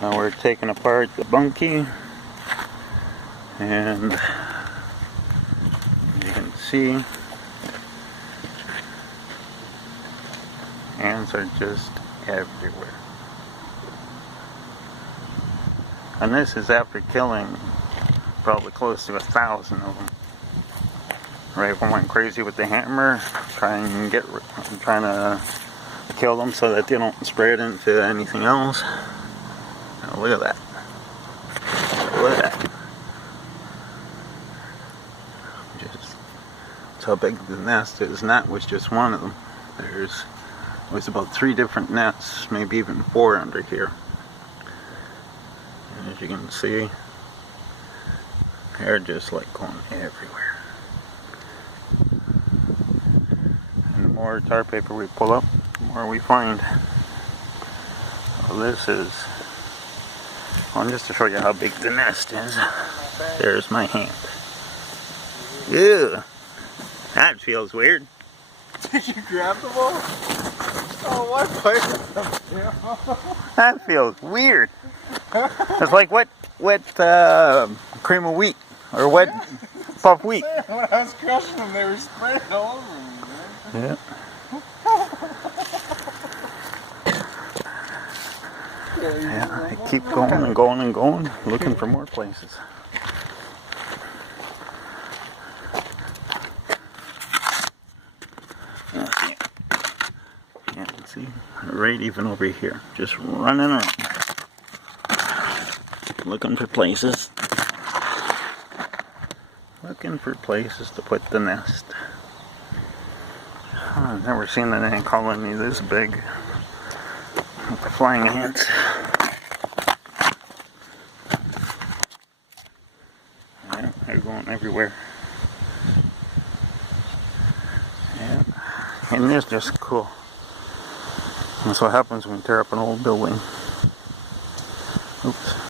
Now we're taking apart the bunkie, and as you can see, ants are just everywhere. And this is after killing probably close to 1,000 of them. Right, I went crazy with the hammer, trying to kill them so that they don't spread into anything else. Now look at that. Look at that. That's how big the nest is, and that was just one of them. Was about 3 different nests, maybe even 4 under here. And as you can see, they're just like going everywhere. And the more tar paper we pull up, the more we find. Well, this is, well, just to show you how big the nest is, there's my hand. Ew, that feels weird. Did you grab the ball? Oh, what place? That feels weird. It's like wet cream of wheat or wet puff wheat. When I was crushing them, they were spraying all over me, man. Yeah. Yeah, I keep going and going and going, looking for more places. Yeah, see, right even over here, just running around, looking for places to put the nest. I've never seen an ant colony this big with the flying ants. Yeah, they're going everywhere. Yeah, and it's just cool. That's what happens when you tear up an old building. Oops.